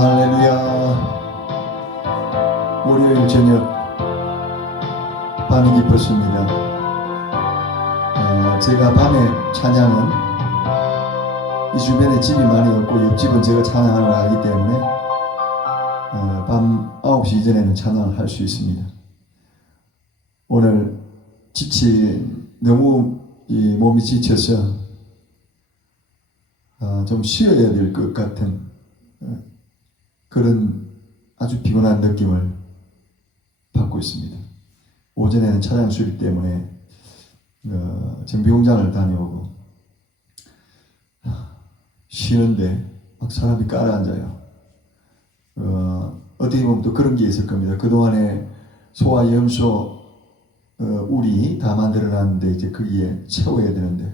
할렐루야. 월요일 저녁 밤이 깊었습니다. 어, 제가 밤에 찬양은 이 주변에 집이 많이 없고 옆집은 제가 찬양하러 가기 때문에 어, 밤 9시 이전에는 찬양을 할 수 있습니다. 오늘 지치 너무 이 몸이 지쳐서 아, 좀 쉬어야 될 것 같은 어, 그런 아주 피곤한 느낌을 받고 있습니다. 오전에는 차량 수리 때문에 어, 정비공장을 다녀오고 하, 쉬는데 막 사람이 깔아앉아요. 어, 어떻게 보면 또 그런 게 있을 겁니다. 그동안에 소화 염소 어, 우리 다 만들어놨는데 이제 거기에 채워야 되는데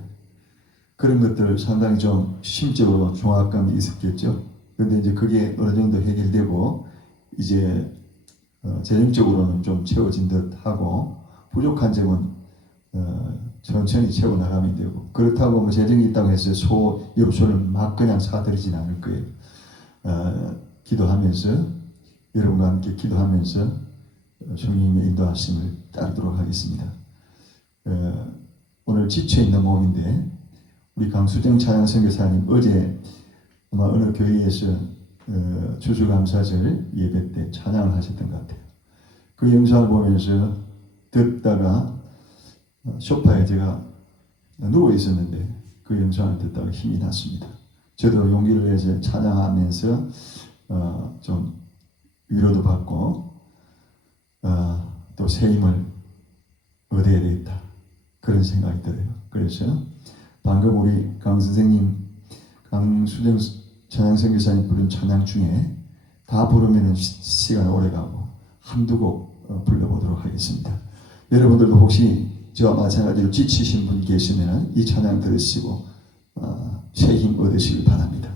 그런 것들 상당히 좀 심적으로 종합감이 있었겠죠. 근데 이제 그게 어느 정도 해결되고 이제 어, 재정적으로는 좀 채워진 듯 하고 부족한 점은 어, 천천히 채워 나가면 되고 그렇다고 뭐 재정이 있다고 해서 소 엽소를 막 그냥 사들이진 않을 거예요. 어, 기도하면서 여러분과 함께 기도하면서 어, 주님의 인도하심을 따르도록 하겠습니다. 어, 오늘 지쳐 있는 몸인데 우리 강수정 찬양 선교사님 어제 아마 어느 교회에서 어, 추수감사절 예배 때 찬양을 하셨던 것 같아요. 그 영상을 보면서 듣다가 어, 소파에 제가 누워 있었는데 그 영상을 듣다가 힘이 났습니다. 저도 용기를 내서 찬양하면서 어, 좀 위로도 받고 어, 또새 힘을 얻어야 되겠다 그런 생각이 들어요. 그래서 방금 우리 강 선생님 강수정 찬양 선교사님 부른 찬양 중에 다 부르면 시간 오래 가고 한두 곡 어, 불러보도록 하겠습니다. 여러분들도 혹시 저와 마찬가지로 지치신 분 계시면 이 찬양 들으시고 어, 새힘 얻으시길 바랍니다.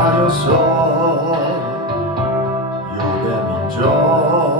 하여서 유대 민족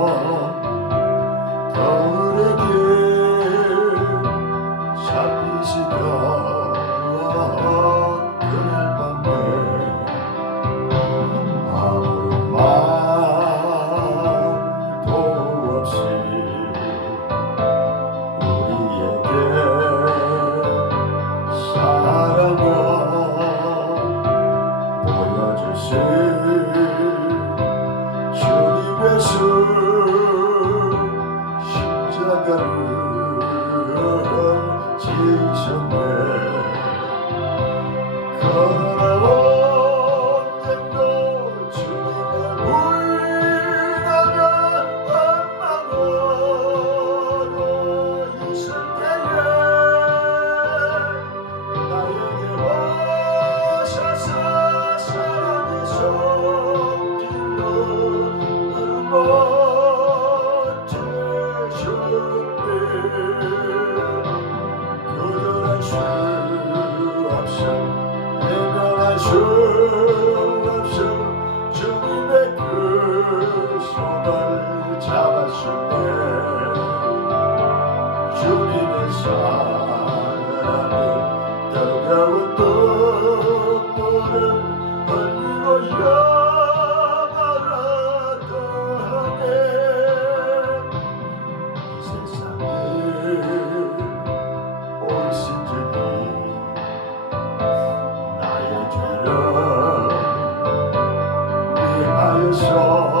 说。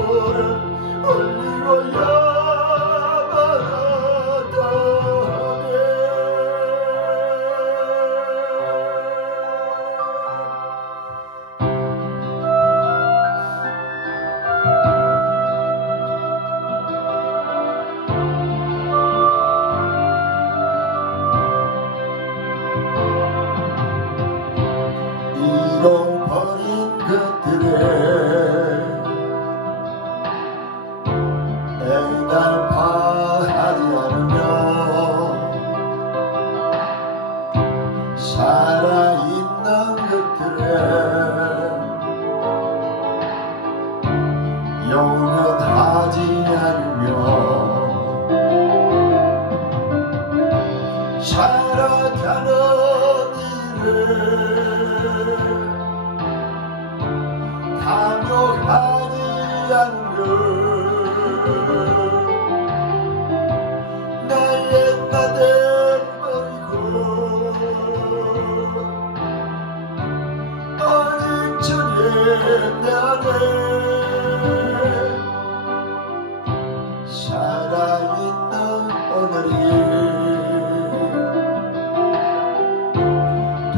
Oh.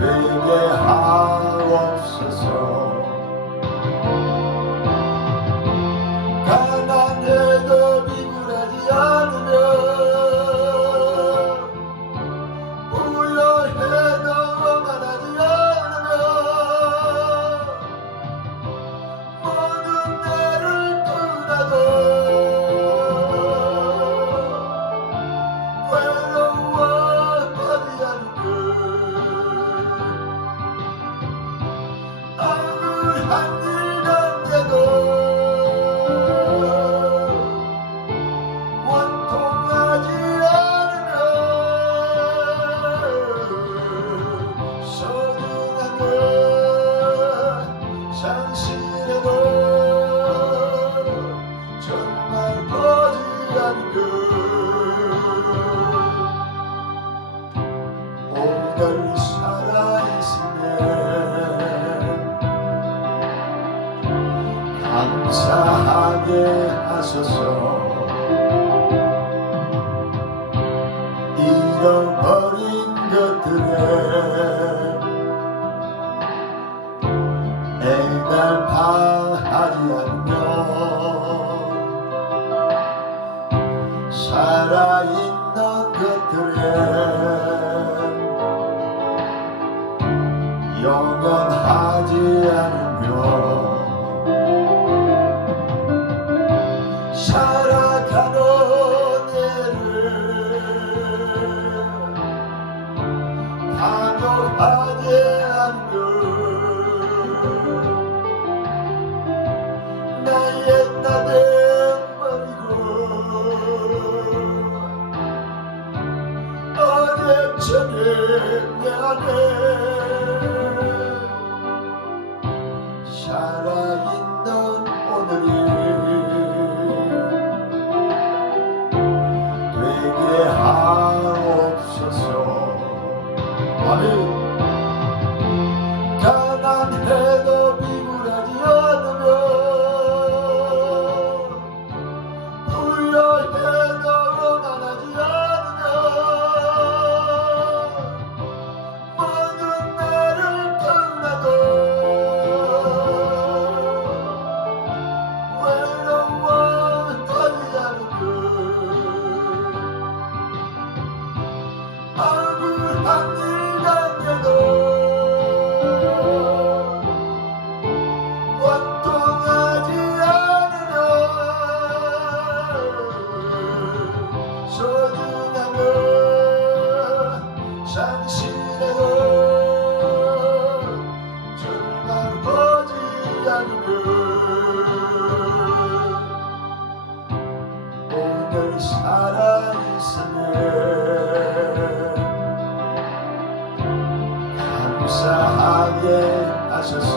Remember. 사하 게 하소서. 잃어버린 것들에 애달파하지 않며 살아있 한예한 걸 나의 나된 말이고 어렴 전에 내 Passes